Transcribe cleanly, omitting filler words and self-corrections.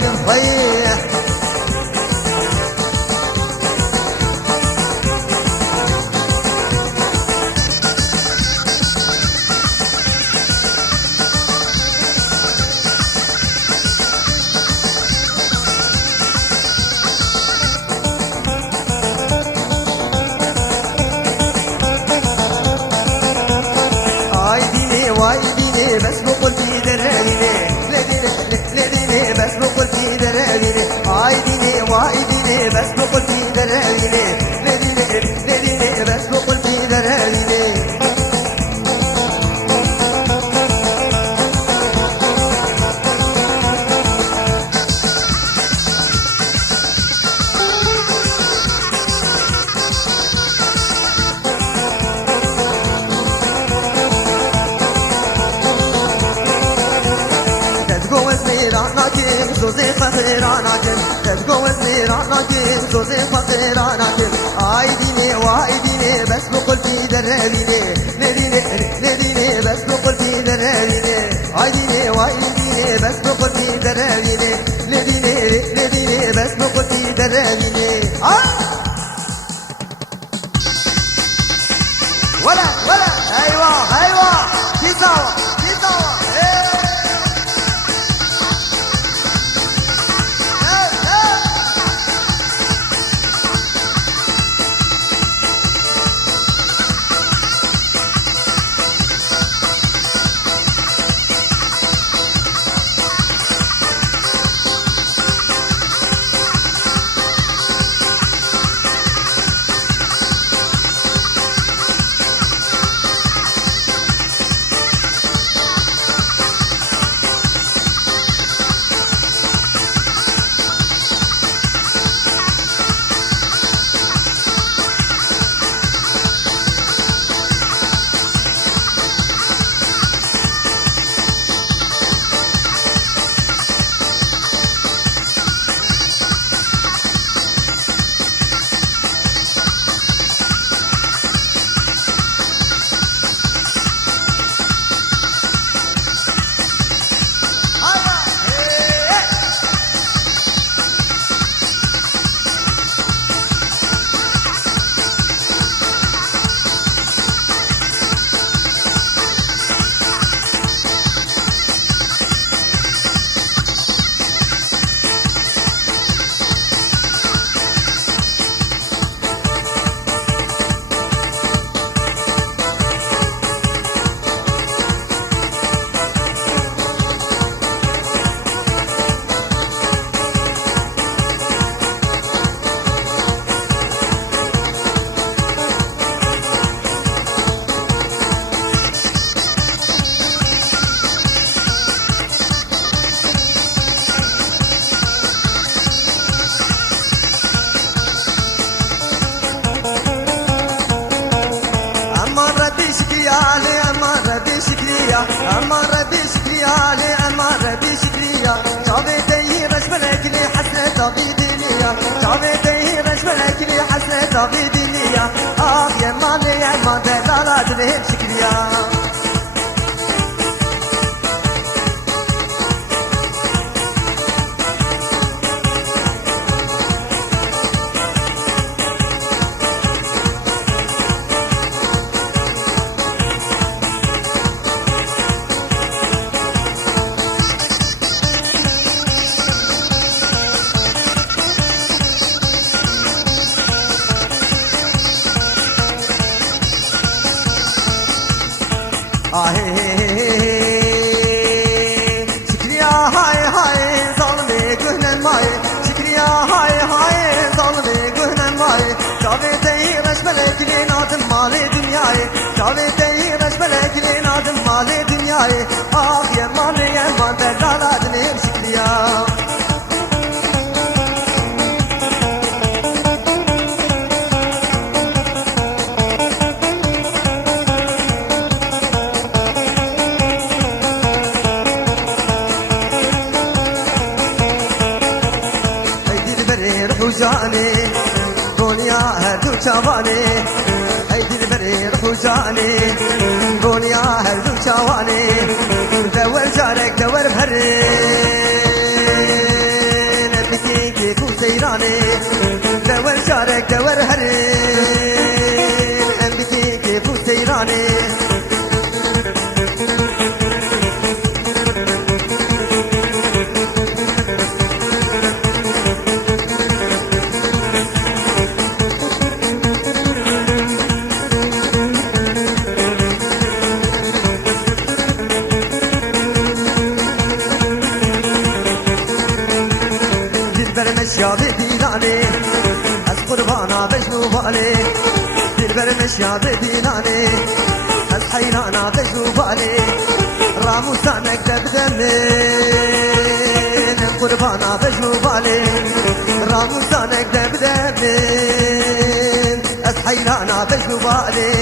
من صيح وايديني بس بقول في دراويني لديني بس بقول في دراويني وايديني بس بقول في دراويني لديني بس بقول في دراويني زوزي فقيرانا كم تتجوز ميرانا كم زوزي فقيرانا كم وايديني بس بقول في دراويني لديني بس بقول في دراويني وايديني بس بقول في دراويني لديني بس بقول في دراويني ولا ايوه في سوا أما ربي شكريا جابتي رجملك لي حسنة في دنيا جابتي رجملك لي حسنة في دنيا يا مالي يا ما دلالات لي شكريا شكريا هاي ظلمي كهنا ماي شكريا هاي ظلمي كهنا ماي جابتي رجملك لي نادم مالي دنياي جابتي رجملك لي نادم مالي دنياي يا مالي يا ما دلالات لي شكريا جاني دنيا هردو چواني هيدي البري رحو جاني دنيا هردو چواني دور جارك دور بهري دور هرين ام بكي كيف سيراني يا بديناني از قربانا بجنو بالي دلبر مش يا بديناني از حيرانا بجنو بالي راموسانك دبدمين قربانا بجنو بالي راموسانك دبدمين از حيرانا بجنو بالي